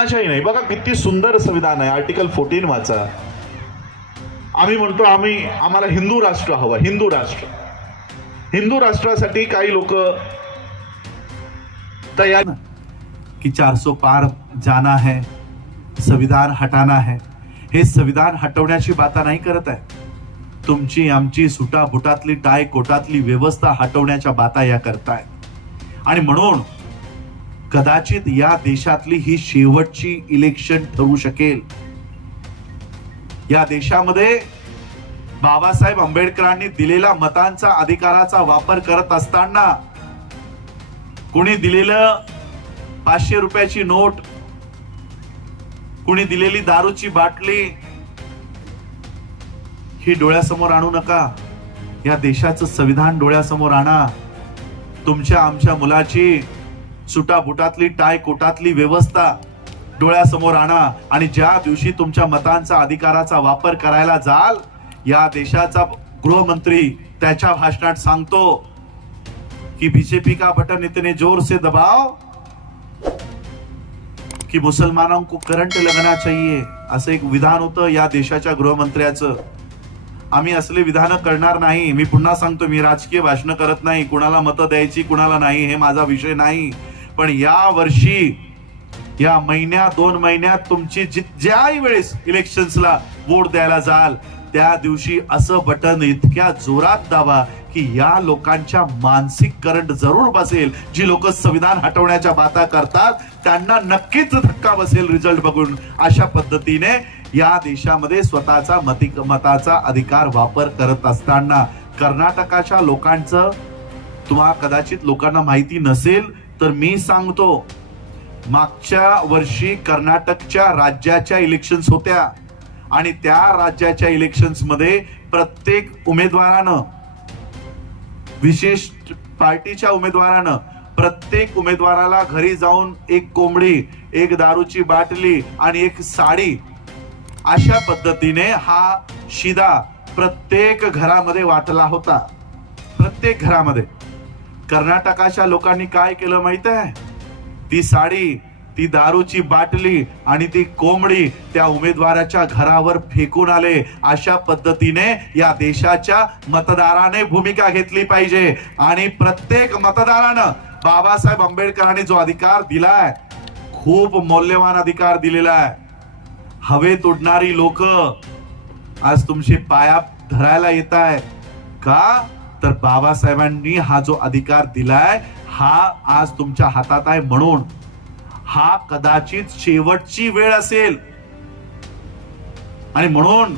कुणाच्याही नाही. बघा किती सुंदर संविधान आहे. आर्टिकल फोर्टीन वाचा. आम्ही म्हणतो आम्ही आम्हाला हिंदू राष्ट्र हवं. हिंदू राष्ट्र. हिंदू राष्ट्रासाठी काही लोक तयार कि 400 पार जाना है संविधान हटाना है. हे संविधान हटवण्याची बाता नाही करत आहे. तुमची आमची सुटा बुटातली टाय कोटातली व्यवस्था हटवण्याच्या बाता या करताय. आणि म्हणून कदाचित या देशातली ही शेवटची इलेक्शन ठरू शकेल. या देशामध्ये बाबासाहेब आंबेडकरांनी दिलेला मतांचा अधिकाराचा वापर करत असताना कुणी दिलेलं पाचशे रुपयाची नोट कुणी दिलेली दारूची बाटली ही डोळ्यासमोर आणू नका. या देशाचं संविधान डोळ्यासमोर आणा. तुमच्या आमच्या मुलाची सुटा बुटातली टाय कोटातली व्यवस्था डोळ्यासमोर आणा आणि ज्या दिवशी तुमच्या मतांचा अधिकाराचा वापर करायला जाल या देशाचा गृहमंत्री त्याच्या भाषणात सांगतो कि बीजेपी का बटन इतने जोर से दबाओ? की मुसलमानों को करंट लगना चाहिए असं एक विधान होतं या देशाच्या गृहमंत्र्याचं. आम्ही असले विधानं करणार नाही. मी पुन्हा सांगतो मी राजकीय भाषणं करत नाही. कुणाला मतं द्यायची कुणाला नाही हे माझा विषय नाही. पण या वर्षी या महिन्यात दोन महिन्यात तुमची ज्याही वेळेस इलेक्शन्सला वोट द्यायला जाल त्या दिवशी असं बटन इतक्या जोरात दाबा की या लोकांच्या मानसिक करंट जरूर बसेल. जी लोक संविधान हटवण्याच्या बाता करतात त्यांना नक्कीच धक्का बसेल रिझल्ट बघून. अशा पद्धतीने या देशामध्ये स्वतःचा मती मताचा अधिकार वापर करत असताना कर्नाटकाच्या लोकांचं तुम्हाला कदाचित लोकांना माहिती नसेल तर मी सांगतो मागच्या वर्षी कर्नाटकच्या राज्याच्या इलेक्शन्स होत्या आणि त्या राज्याच्या इलेक्शन्समध्ये प्रत्येक उमेदवारानं विशेष पार्टीच्या उमेदवारानं प्रत्येक उमेदवाराला घरी जाऊन एक कोंबडी एक दारूची बाटली आणि एक साडी अशा पद्धतीने हा शिदा प्रत्येक घरामध्ये वाटला होता. प्रत्येक घरामध्ये. कर्नाटकाच्या लोकांनी काय केलं माहीत आहे? ती साडी ती दारूची बाटली आणि ती कोंबडी त्या उमेदवाराच्या घरावर फेकून आले. अशा पद्धतीने या देशाच्या मतदाराने भूमिका घेतली पाहिजे. आणि प्रत्येक मतदारानं बाबासाहेब आंबेडकरांनी जो अधिकार दिलाय खूप मौल्यवान अधिकार दिलेला आहे. हवेत उडणारी लोक आज तुमचे पाया धरायला येत आहे का? तर बाबासाहेबांनी हा जो अधिकार दिलाय हा आज तुमच्या हातात आहे म्हणून. हा कदाचित शेवटची वेळ असेल. आणि म्हणून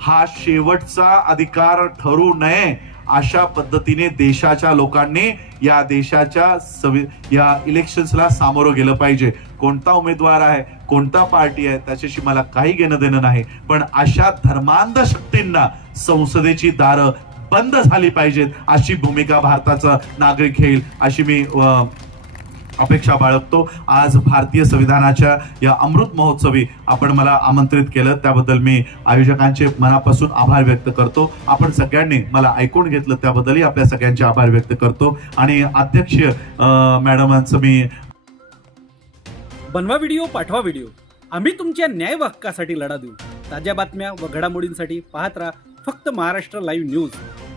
हा शेवटचा अधिकार ठरू नये अशा पद्धतीने देशाच्या लोकांनी या देशाच्या सवि या इलेक्शन्सला सामोरं गेलं पाहिजे. कोणता उमेदवार आहे कोणता पार्टी आहे त्याच्याशी मला काही घेणं देणं नाही. पण अशा धर्मांध शक्तींना संसदेची दारं बंद झाली पाहिजेत अशी भूमिका भारताचा नागरिक घेईल अशी मी अपेक्षा बाळगतो. आज भारतीय संविधानाच्या या अमृत महोत्सवी आपण मला आमंत्रित केलं त्याबद्दल मी आयोजकांचे मनापासून आभार व्यक्त करतो. आपण सगळ्यांनी मला ऐकून घेतलं त्याबद्दलही आपल्या सगळ्यांचे आभार व्यक्त करतो. आणि अध्यक्ष मॅडमांचं मी बनवा व्हिडिओ पाठवा व्हिडिओ. आम्ही तुमच्या न्याय हक्कासाठी लढा देऊ. ताज्या बातम्या व घडामोडींसाठी पाहत राहा फक्त महाराष्ट्र लाईव्ह न्यूज.